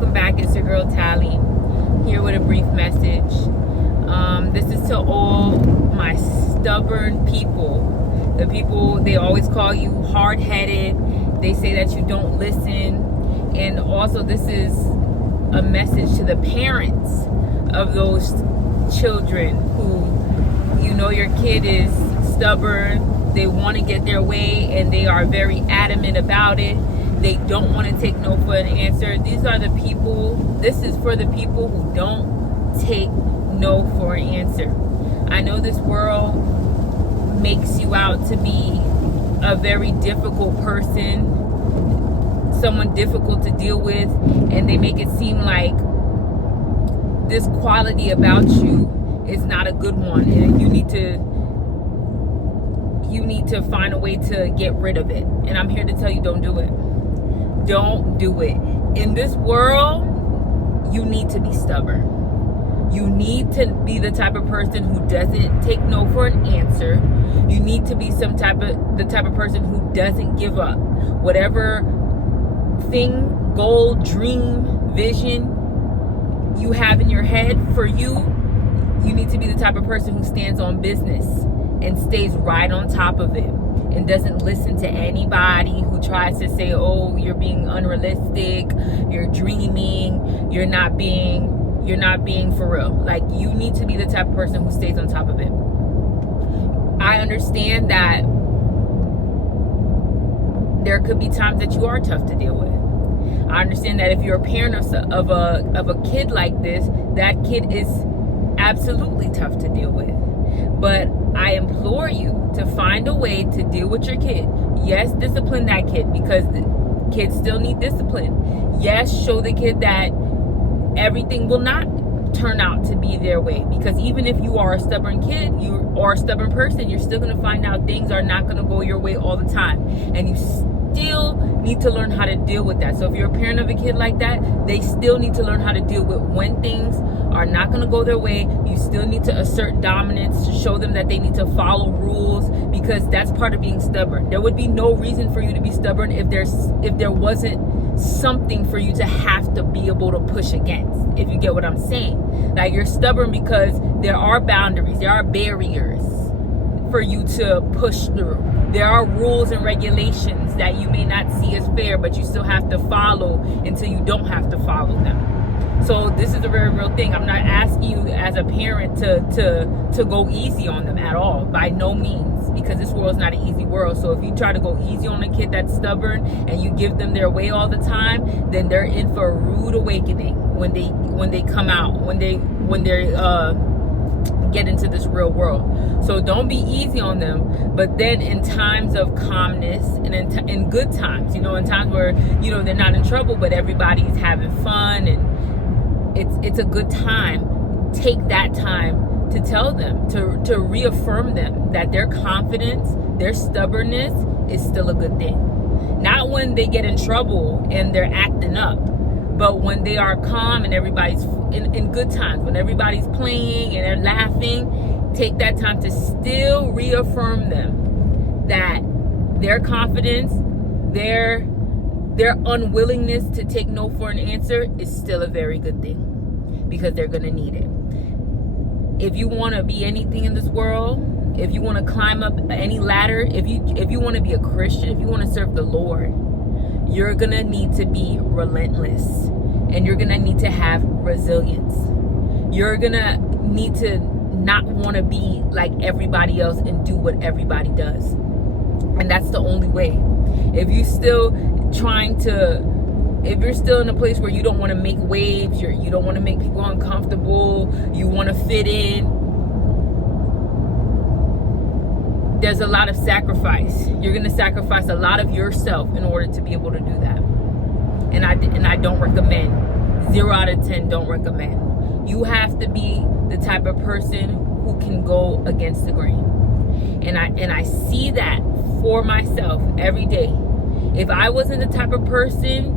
welcome back. It's your girl Tally here with a brief message. This is to all my stubborn people. The people, they always call you hard-headed. They say that you don't listen. And also this is a message to the parents of those children who, you know, your kid is stubborn. They want to get their way and they are very adamant about it. They don't want to take no for an answer. These are the people, this is for the people who don't take no for an answer. I know this world makes you out to be a very difficult person, someone difficult to deal with, and they make it seem like this quality about you is not a good one, and you need to find a way to get rid of it. And I'm here to tell you, don't do it. Don't do it. In this world, you need to be stubborn. You need to be the type of person who doesn't take no for an answer. You need to be the type of person who doesn't give up. Whatever thing, goal, dream, vision you have in your head for you, you need to be the type of person who stands on business and stays right on top of it and doesn't listen to anybody who tries to say, oh, you're being unrealistic, you're dreaming, you're not being for real. Like, you need to be the type of person who stays on top of it. I understand that there could be times that you are tough to deal with. I understand that if you're a parent of a kid like this, that kid is absolutely tough to deal with. But I implore you to find a way to deal with your kid. Yes, discipline that kid, because the kids still need discipline. Yes, show the kid that everything will not turn out to be their way, because even if you are a stubborn kid, you are a stubborn person, you're still going to find out things are not going to go your way all the time, and you still need to learn how to deal with that. So if you're a parent of a kid like that, they still need to learn how to deal with when things are not going to go their way. You still need to assert dominance to show them that they need to follow rules, because that's part of being stubborn. There would be no reason for you to be stubborn if there wasn't something for you to have to be able to push against, if you get what I'm saying. Like, you're stubborn because there are boundaries, there are barriers for you to push through. There are rules and regulations that you may not see as fair, but you still have to follow until you don't have to follow them. So this is a very real thing. I'm not asking you as a parent to go easy on them at all, by no means, because this world is not an easy world. So if you try to go easy on a kid that's stubborn and you give them their way all the time, then they're in for a rude awakening when they come out, when they get into this real world. So don't be easy on them. But then in times of calmness and in good times, you know, in times where, you know, they're not in trouble, but everybody's having fun and it's a good time, take that time to tell them, to reaffirm them that their confidence, their stubbornness is still a good thing. Not when they get in trouble and they're acting up, but when they are calm and everybody's in good times, when everybody's playing and they're laughing, take that time to still reaffirm them that their confidence, their unwillingness to take no for an answer is still a very good thing, because they're going to need it. If you want to be anything in this world, if you want to climb up any ladder, if you want to be a Christian, if you want to serve the Lord, you're going to need to be relentless, and you're going to need to have resilience. You're going to need to not want to be like everybody else and do what everybody does. And that's the only way. If you're still in a place where you don't want to make waves, you don't want to make people uncomfortable, you want to fit in, there's a lot of sacrifice. You're going to sacrifice a lot of yourself in order to be able to do that. And I don't recommend. 0 out of 10 don't recommend. You have to be the type of person who can go against the grain. And I see that for myself every day. If I wasn't the type of person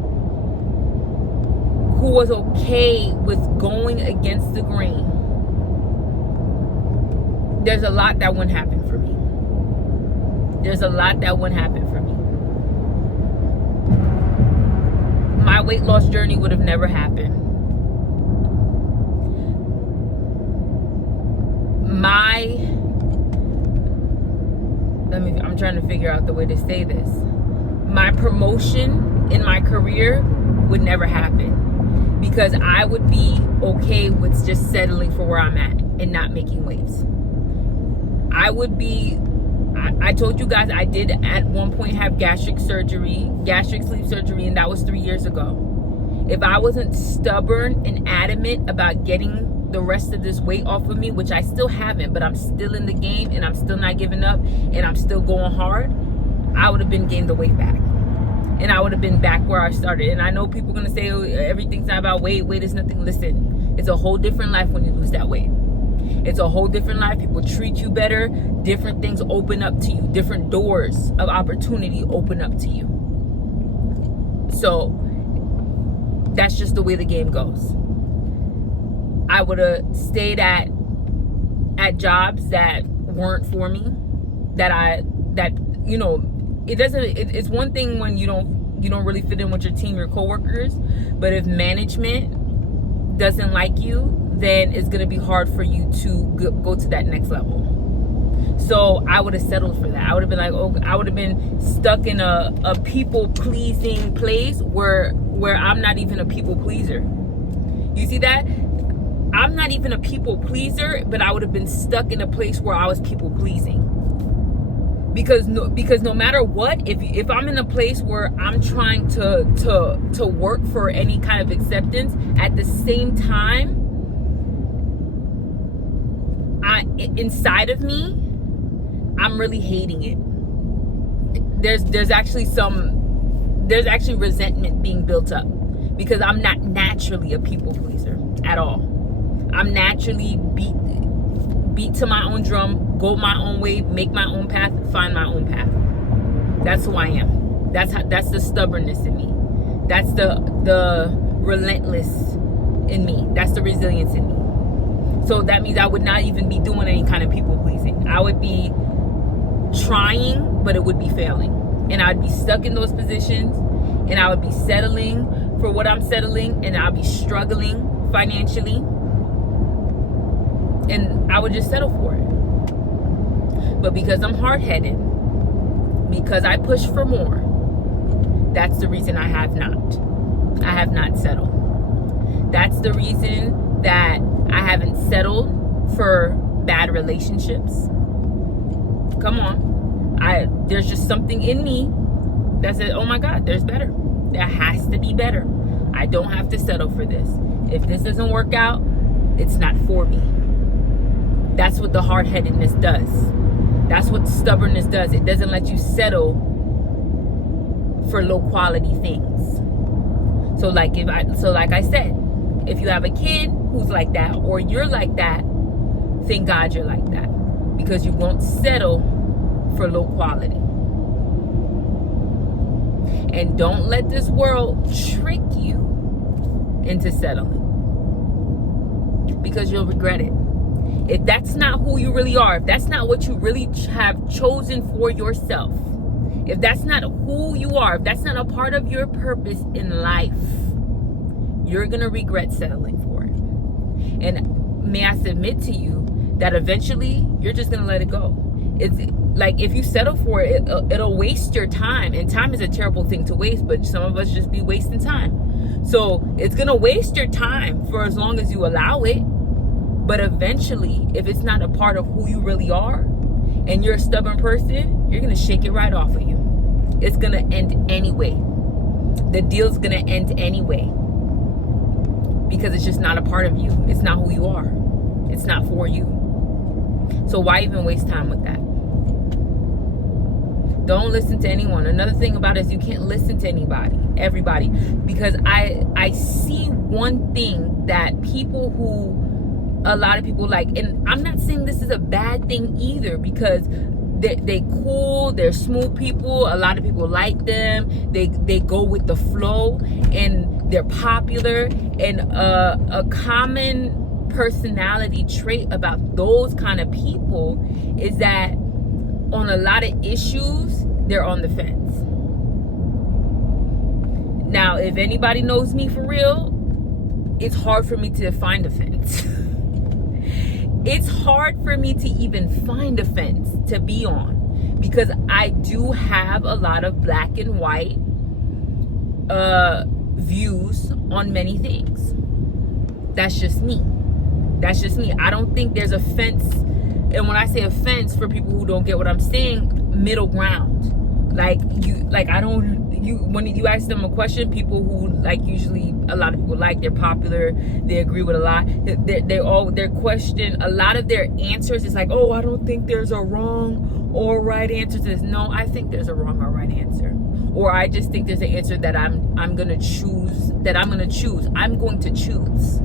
who was okay with going against the grain, there's a lot that wouldn't happen for me. There's a lot that wouldn't happen for me. My that weight loss journey would have never happened. I'm trying to figure out the way to say this. My promotion in my career would never happen because I would be okay with just settling for where I'm at and not making waves. I told you guys I did at one point have gastric sleeve surgery, and that was 3 years ago. If I wasn't stubborn and adamant about getting the rest of this weight off of me, which I still haven't, but I'm still in the game and I'm still not giving up and I'm still going hard, I would have been gained the weight back. And I would have been back where I started. And I know people are going to say, oh, everything's not about weight. Weight is nothing. Listen, it's a whole different life when you lose that weight. It's a whole different life. People treat you better. Different things open up to you. Different doors of opportunity open up to you. So that's just the way the game goes. I would have stayed at jobs that weren't for me. It's one thing when you don't really fit in with your team, your coworkers, but if management doesn't like you, then it's going to be hard for you to go to that next level. So I would have settled for that. I would have been like, I would have been stuck in a people pleasing place where I'm not even a people pleaser. You see that? I'm not even a people pleaser, but I would have been stuck in a place where I was people pleasing. Because no matter what, if I'm in a place where I'm trying to work for any kind of acceptance, at the same time, inside of me, I'm really hating it. There's actually resentment being built up because I'm not naturally a people pleaser at all. I'm naturally beat to my own drum, go my own way, make my own path, find my own path. That's who I am. That's the stubbornness in me. That's the relentless in me. That's the resilience in me. So that means I would not even be doing any kind of people pleasing. I would be trying, but it would be failing. And I'd be stuck in those positions, and I would be settling for what I'm settling, and I'll be struggling financially, and I would just settle for it. But because I'm hard-headed, because I push for more, that's the reason I have not settled. That's the reason that I haven't settled for bad relationships. Come on. There's just something in me that says, oh my God, there's better. There has to be better. I don't have to settle for this. If this doesn't work out, it's not for me. That's what the hard-headedness does. That's what stubbornness does. It doesn't let you settle for low quality things. So like I said, if you have a kid who's like that, or you're like that, thank God you're like that, because you won't settle for low quality. And don't let this world trick you into settling, because you'll regret it. If that's not who you really are, if that's not what you really have chosen for yourself, if that's not who you are, if that's not a part of your purpose in life, you're going to regret settling for it. And may I submit to you that eventually you're just going to let it go. It's like if you settle for it, it'll waste your time. And time is a terrible thing to waste, but some of us just be wasting time. So it's going to waste your time for as long as you allow it. But eventually, if it's not a part of who you really are, and you're a stubborn person, you're going to shake it right off of you. It's going to end anyway. The deal's going to end anyway. Because it's just not a part of you. It's not who you are. It's not for you. So why even waste time with that? Don't listen to anyone. Another thing about it is you can't listen to everybody. Because I see one thing that a lot of people like, and I'm not saying this is a bad thing either, because they cool, they're smooth people, a lot of people like them, they go with the flow, and they're popular. And a common personality trait about those kind of people is that on a lot of issues, they're on the fence. Now, if anybody knows me for real, it's hard for me to find a fence. It's hard for me to even find a fence to be on, because I do have a lot of black and white views on many things. That's just me. That's just me. I don't think there's a fence. And when I say offense, for people who don't get what I'm saying, middle ground. When you ask them a question, people who usually a lot of people they're popular, they agree with a lot. Their question, a lot of their answers is oh, I don't think there's a wrong or right answer to this. No, I think there's a wrong or right answer. Or I just think there's an answer that I'm going to choose. I'm going to choose.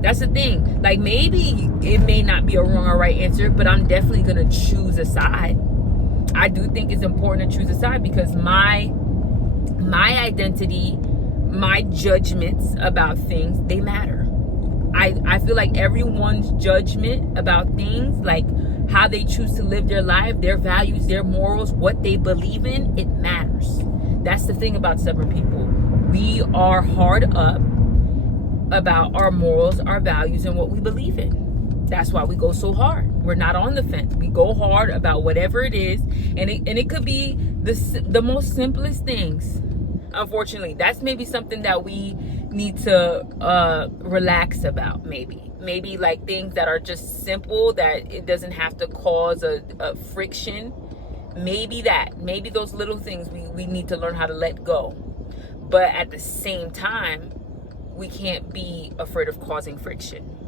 That's the thing. Maybe it may not be a wrong or right answer, but I'm definitely going to choose a side. I do think it's important to choose a side, because my identity, my judgments about things, they matter. I feel like everyone's judgment about things, how they choose to live their life, their values, their morals, what they believe in, it matters. That's the thing about stubborn people. We are hard up about our morals, our values, and what we believe in. That's why we go so hard. We're not on the fence. We go hard about whatever it is, and it could be the most simplest things. Unfortunately, that's maybe something that we need to relax about. Maybe things that are just simple, that it doesn't have to cause a friction. Maybe those little things we need to learn how to let go. But at the same time, we can't be afraid of causing friction.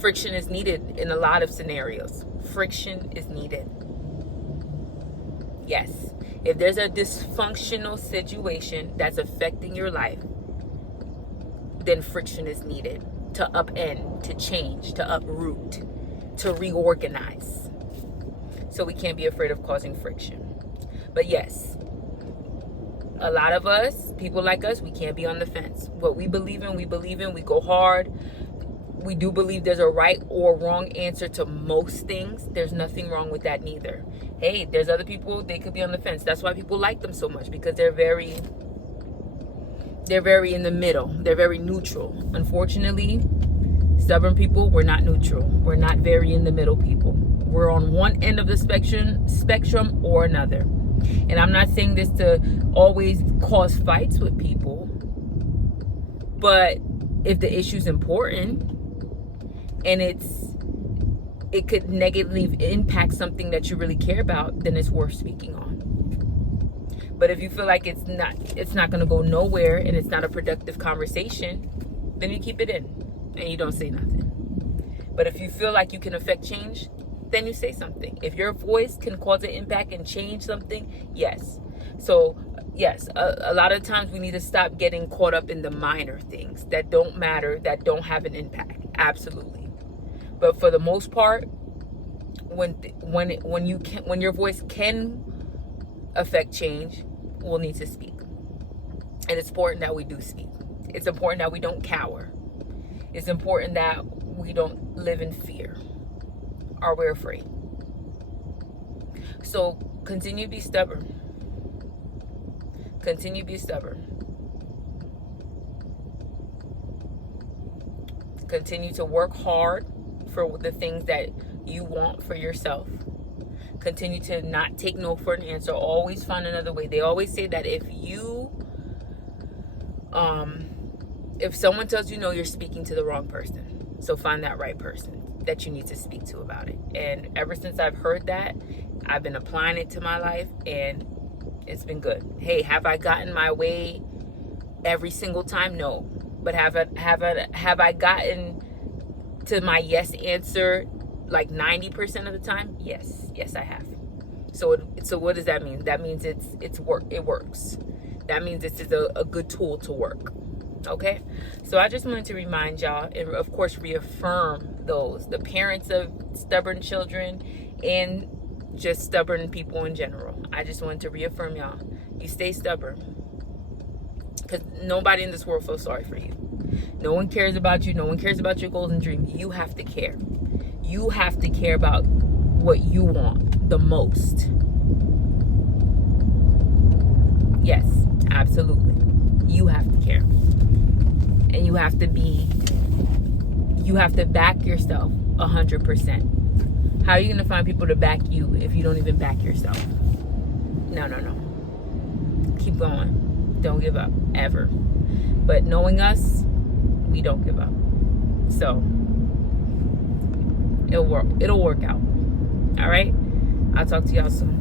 Friction is needed in a lot of scenarios. Friction is needed. Yes. If there's a dysfunctional situation that's affecting your life, then friction is needed to upend, to change, to uproot, to reorganize. So we can't be afraid of causing friction. But yes, a lot of us, people like us, we can't be on the fence. What we believe in, we go hard. We do believe there's a right or wrong answer to most things. There's nothing wrong with that neither. Hey, there's other people, they could be on the fence. That's why people like them so much, because they're very in the middle. They're very neutral. Unfortunately, stubborn people, we're not neutral. We're not very in the middle people. We're on one end of the spectrum or another. And I'm not saying this to always cause fights with people, but if the issue's important and it could negatively impact something that you really care about, then it's worth speaking on. But if you feel like it's not going to go nowhere and it's not a productive conversation, then you keep it in and you don't say nothing. But if you feel like you can affect change, then you say something. If your voice can cause an impact and change something, yes. So yes, a lot of times we need to stop getting caught up in the minor things that don't matter, that don't have an impact. Absolutely. But for the most part, when your voice can affect change, we'll need to speak. And it's important that we do speak. It's important that we don't cower. It's important that we don't live in fear or we're afraid. So continue to be stubborn. Continue to be stubborn. Continue to work hard for the things that you want for yourself. Continue to not take no for an answer. Always find another way. They always say that if someone tells you no, you're speaking to the wrong person. So find that right person that you need to speak to about it. And ever since I've heard that, I've been applying it to my life, and it's been good. Hey, have I gotten my way every single time? No. But have I gotten to my yes answer like 90% of the time? Yes, I have. So what does that mean? That means it works. That means this is a good tool to work. Okay, so I just wanted to remind y'all, and of course reaffirm the parents of stubborn children and just stubborn people in general. I just wanted to reaffirm y'all, you stay stubborn, because nobody in this world feels sorry for you. No one cares about you. No one cares about your goals and dreams. You have to care. You have to care about what you want the most. Yes, absolutely. You have to care. And you have to back yourself 100%. How are you going to find people to back you if you don't even back yourself? No. Keep going. Don't give up, ever. But knowing us, we don't give up. So, it'll work out. All right? I'll talk to y'all soon.